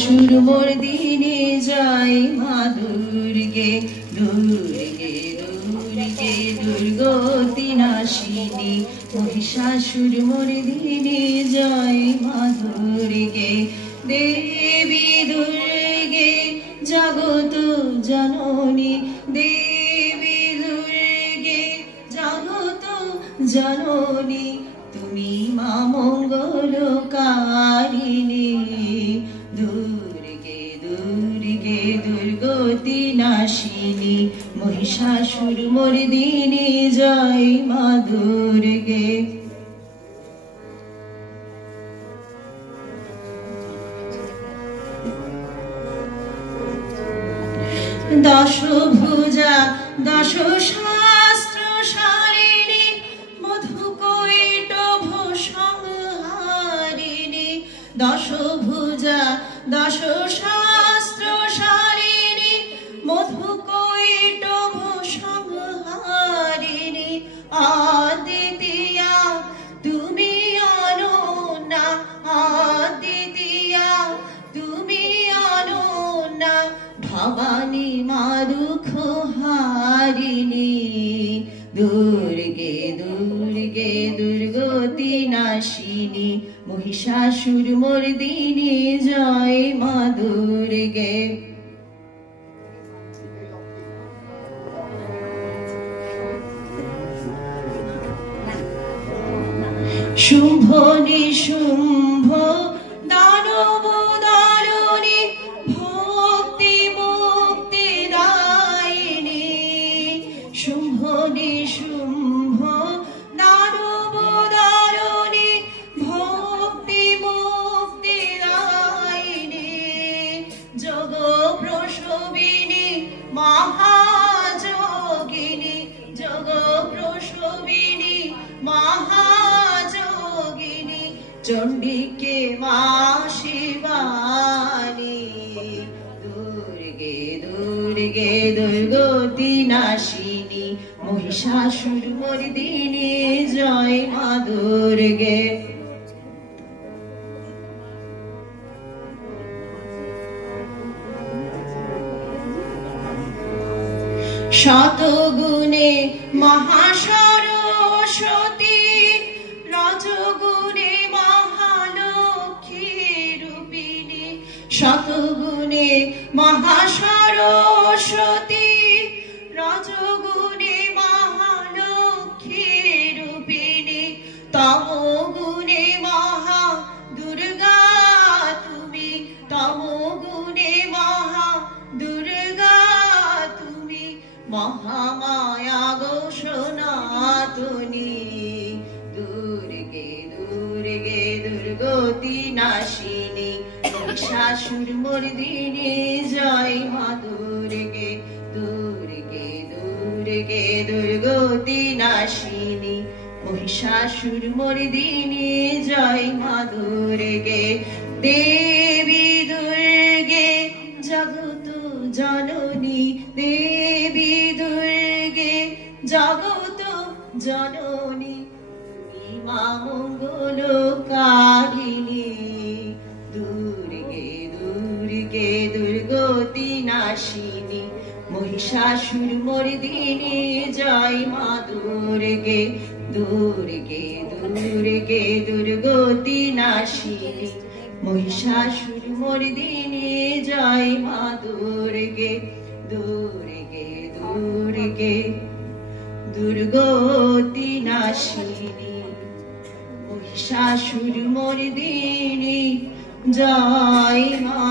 সুরমর্দিনী জয় মা দুর্গে, দুর্গে দুর্গে দুর্গতি নাশিনী মহিষাসুরমর্দিনী জয় মা দুর্গে। দেবী দুর্গে জগত জননী, দেবী দুর্গে জগত জননী, তুমি মা মঙ্গলকারিণী। দুর্গে দুর্গে দুর্গতি নাশিনী মহিষাসুরমর্দিনী জয় মা দুর্গে। দশভুজা দশ শাস্ত্র শালিনী মধুকৈটভ সংহারিণী, দশভুজা দশ শাস্ত্র শালিনী মধুকৈটভ সংহারিণী। আদিতিয়া তুমি অনন্যা, আদিতিয়া তুমি অনন্যা, ভবানী মা দুঃখ হারিণী। দুর্গে দুর্গে দুর্গতি নাশিনী মহিষাসুরমর্দিনী জয় মা দুর্গে। শুম্ভ নিশুম্ভ দানব দারুণী ভক্তি মুক্তি দায়িনী, শুম্ভ নিশুম্ভ দানব দারুণী ভক্তি মুক্তি দায়িনী। যোগ প্রসবিনী মহাযোগিনী, যোগ প্রসবিনী মহাযোগিনী, চণ্ডিকে মা শিবানী। দুর্গে দুর্গে দুর্গতি নাশিনী মহিষাসুরমর্দিনী জয় মা দুর্গে। শতগুণে মহাসরস্বতী, রজগুণে মহালক্ষ্মী রূপিণী, শতগুণে মহাসরস্বতী, রজগুণে মহালক্ষ্মী রূপিণী, তমগুণে মহা দুর্গা তুমি, তমগুণে মহা দুর্গা তুমি, মহামায়া গো সনাতনী। দুর্গে দুর্গে দুর্গতি নাশিনী মহিষাসুরমর্দিনী জয় মা দুর্গে। দুর্গে দুর্গে দুর্গতি নাশিনী মহিষাসুরমর্দিনী জয় মা দুর্গে। দেবী দুর্গে জগত জননী, দেবী দুর্গে জগত জননী, তুমি মা মঙ্গলকারিণী। দুর্গে দুর্গে দুর্গতি নাশিনী মহিষাসুরমর্দিনী জয় মা দুর্গে। দুর্গে দুর্গে দুর্গতি নাশিনী মহিষাসুরমর্দিনী জয় মা দুর্গে। দুর্গে দুর্গে দুর্গতি নাশিনী মহিষাসুরমর্দিনী জয় মা